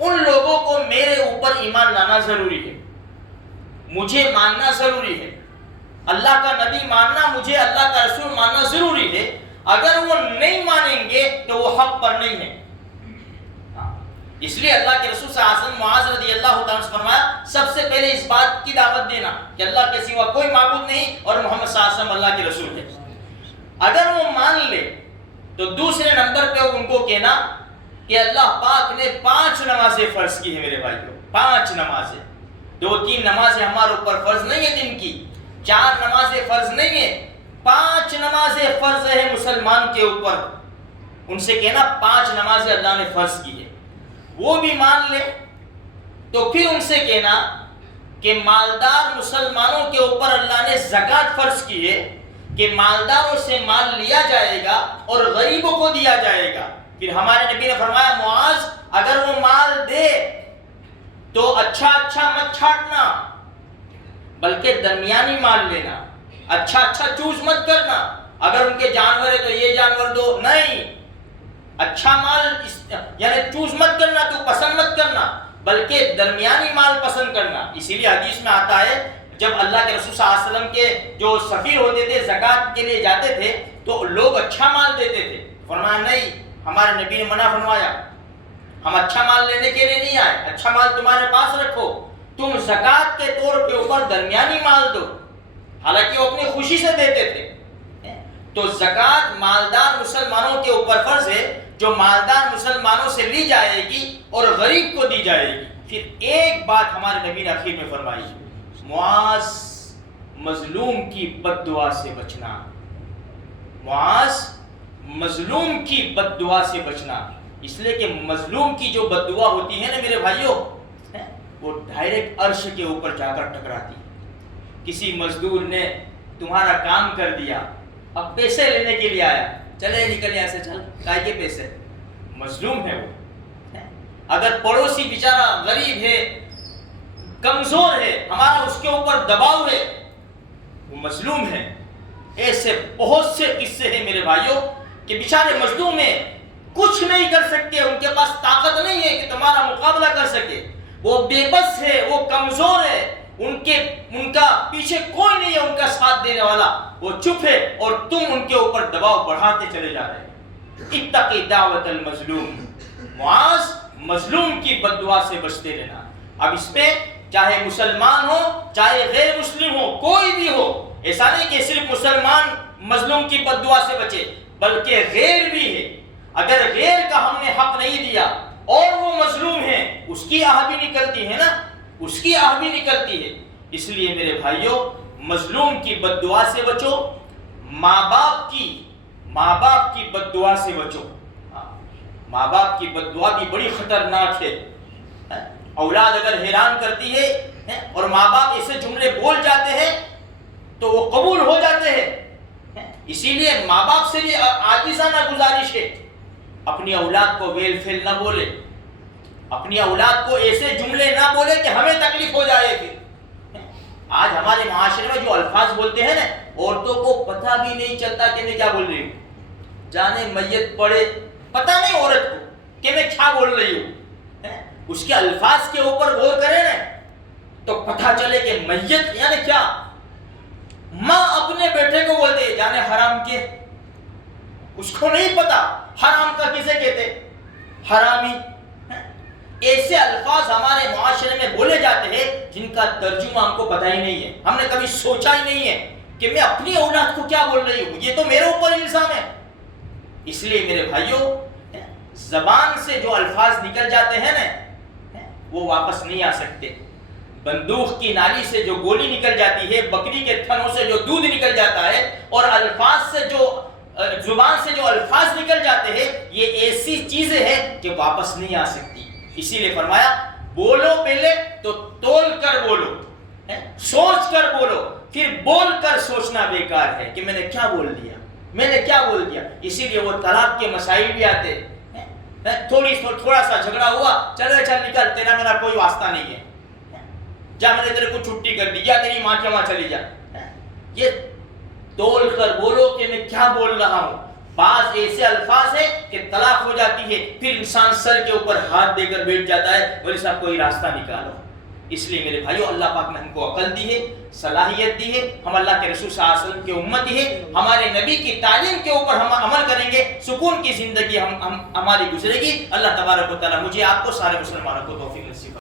ان لوگوں کو میرے اوپر ایمان لانا ضروری ہے، مجھے ماننا ضروری ہے، اللہ کا نبی ماننا، مجھے اللہ کا رسول ماننا ضروری ہے۔ اگر وہ نہیں مانیں گے تو وہ حق پر نہیں ہے۔ اس لیے اللہ کے رسول صلی اللہ علیہ وسلم معاذ رضی اللہ تعالیٰ سے فرمایا سب سے پہلے اس بات کی دعوت دینا کہ اللہ کے سوا کوئی معبود نہیں اور محمد صلی اللہ علیہ وسلم اللہ کے رسول ہے۔ اگر وہ مان لے تو دوسرے نمبر پہ ان کو کہنا کہ اللہ پاک نے 5 نمازیں فرض کی ہے میرے بھائیوں، 5 نمازیں، 2-3 نمازیں ہمارے اوپر فرض نہیں ہے دن کی، 4 نمازیں فرض نہیں ہے، 5 نمازیں فرض ہے مسلمان کے اوپر۔ ان سے کہنا 5 نمازیں اللہ نے فرض کی ہے، وہ بھی مان لے تو پھر ان سے کہنا کہ مالدار مسلمانوں کے اوپر اللہ نے زکوٰۃ فرض کی ہے کہ مالداروں سے مال لیا جائے گا اور غریبوں کو دیا جائے گا۔ پھر ہمارے نبی نے فرمایا معاذ اگر وہ مال دے تو اچھا مت چھانٹنا بلکہ درمیانی مال لینا، اچھا چوز مت کرنا، اگر ان کے جانور ہے تو یہ جانور دو، نہیں، اچھا مال یعنی چوز مت کرنا، تو پسند مت کرنا بلکہ درمیانی مال پسند کرنا۔ اسی لیے حدیث میں آتا ہے جب اللہ کے رسول صلی اللہ علیہ وسلم کے جو سفیر ہوتے تھے زکوٰۃ کے لیے جاتے تھے تو لوگ اچھا مال دیتے تھے، فرمایا نہیں، ہمارے نبی نے منع فرمایا، ہم اچھا مال لینے کے لیے نہیں آئے، اچھا مال تمہارے پاس رکھو، تم زکوٰۃ کے طور کے اوپر درمیانی مال دو، حالانکہ وہ اپنی خوشی سے دیتے تھے۔ تو زکوٰۃ مالدار مسلمانوں کے اوپر فرض ہے جو مالدار مسلمانوں سے لی جائے گی اور غریب کو دی جائے گی۔ پھر ایک بات ہمارے نبی نے اخیر میں فرمائی، معاذ مظلوم کی بد دعا سے بچنا، معاذ مظلوم کی بد دعا سے بچنا، اس لیے کہ مظلوم کی جو بد دعا ہوتی ہے نا میرے بھائیوں وہ ڈائریکٹ عرش کے اوپر جا کر ٹکراتی ہے۔ کسی مزدور نے تمہارا کام کر دیا، اب پیسے لینے کے لیے آیا، چلے نکل یہاں سے، چل کائے کے پیسے، مظلوم ہے وہ۔ اگر پڑوسی بیچارہ غریب ہے، کمزور ہے، ہمارا اس کے اوپر دباؤ ہے، وہ مظلوم ہے۔ ایسے بہت سے قصے ہیں میرے بھائیوں کہ بیچارے مظلوم ہیں، کچھ نہیں کر سکتے، ان کے پاس طاقت نہیں ہے کہ تمہارا مقابلہ کر سکے، وہ بے بس ہے، وہ کمزور ہے، ان کا پیچھے کوئی نہیں ہے ان کا ساتھ دینے والا، وہ چپ ہے اور تم ان کے اوپر دباؤ بڑھاتے چلے جا رہے ہیں۔ اتقی دعوت المظلوم، معاذ مظلوم کی بد دعا سے بچتے رہنا۔ اب اس پہ چاہے مسلمان ہو چاہے غیر مسلم ہو، کوئی بھی ہو، ایسا نہیں کہ صرف مسلمان مظلوم کی بد دعا سے بچے بلکہ غیر بھی ہے۔ اگر غیر کا ہم نے حق نہیں دیا اور وہ مظلوم ہے، اس کی آہ بھی نکلتی ہے نا، اس کی آہ بھی نکلتی ہے۔ اس لیے میرے بھائیوں مظلوم کی بد دعا سے بچو، ماں باپ کی بد دعا سے بچو۔ ماں باپ کی بد دعا بھی بڑی خطرناک ہے۔ اولاد اگر حیران کرتی ہے اور ماں باپ ایسے جملے بول جاتے ہیں تو وہ قبول ہو جاتے ہیں۔ اسی لیے ماں باپ سے بھی عاجزانہ گزارش ہے، اپنی اولاد کو ویل فیل نہ بولے، اپنی اولاد کو ایسے جملے نہ بولے کہ ہمیں تکلیف ہو جائے گی۔ آج ہمارے معاشرے میں جو الفاظ بولتے ہیں نا، عورتوں کو پتہ بھی نہیں چلتا کہ میں کیا بول رہی ہوں، جانے میت پڑے، پتہ نہیں عورت کو کہ میں کیا بول رہی ہوں۔ اس کے الفاظ کے اوپر غور کریں نا تو پتہ چلے کہ میت یعنی کیا۔ ماں اپنے بیٹے کو بولتے جانے حرام کے، اس کو نہیں پتا حرام کا کسے کہتے، حرامی۔ ایسے الفاظ ہمارے معاشرے میں بولے جاتے ہیں جن کا ترجمہ ہم کو پتہ ہی نہیں ہے، ہم نے کبھی سوچا ہی نہیں ہے کہ میں اپنی اولاد کو کیا بول رہی ہوں، یہ تو میرے اوپر الزام ہے۔ اس لیے میرے بھائیوں زبان سے جو الفاظ نکل جاتے ہیں نا وہ واپس نہیں آ سکتے۔ بندوق کی نالی سے جو گولی نکل جاتی ہے، بکری کے تھنوں سے جو دودھ نکل جاتا ہے، اور الفاظ سے جو زبان سے جو الفاظ نکل جاتے ہیں، یہ ایسی چیزیں ہیں کہ واپس نہیں آ سکتی۔ اسی لیے فرمایا بولو پہلے تو تول کر بولو، سوچ کر بولو، پھر بول کر سوچنا بیکار ہے کہ میں نے کیا بول دیا، میں نے کیا بول دیا۔ اسی لیے وہ طلاق کے مسائل بھی آتے ہیں، تھوڑا سا جھگڑا ہوا، چل نکل، تیرا میرا کوئی واسطہ نہیں ہے، جا میں نے تیرے کو چھٹی کر دی، جا تیری ماں کے وہاں چلی جا۔ یہ تول کر بولو کہ میں کیا بول رہا ہوں، بعض ایسے الفاظ ہیں کہ طلاق ہو جاتی ہے، پھر انسان سر کے اوپر ہاتھ دے کر بیٹھ جاتا ہے، بولے صاحب کوئی راستہ نکالو۔ اس لیے میرے بھائیو، اللہ پاک نے ہم کو عقل دی ہے، صلاحیت دی ہے، ہم اللہ کے رسول صلی اللہ علیہ وسلم کی امتی ہے، ہمارے نبی کی تعلیم کے اوپر ہم عمل کریں گے، سکون کی زندگی ہماری گزرے گی۔ اللہ تبارک و تعالیٰ مجھے آپ کو سارے مسلمانوں کو توفیق نصیب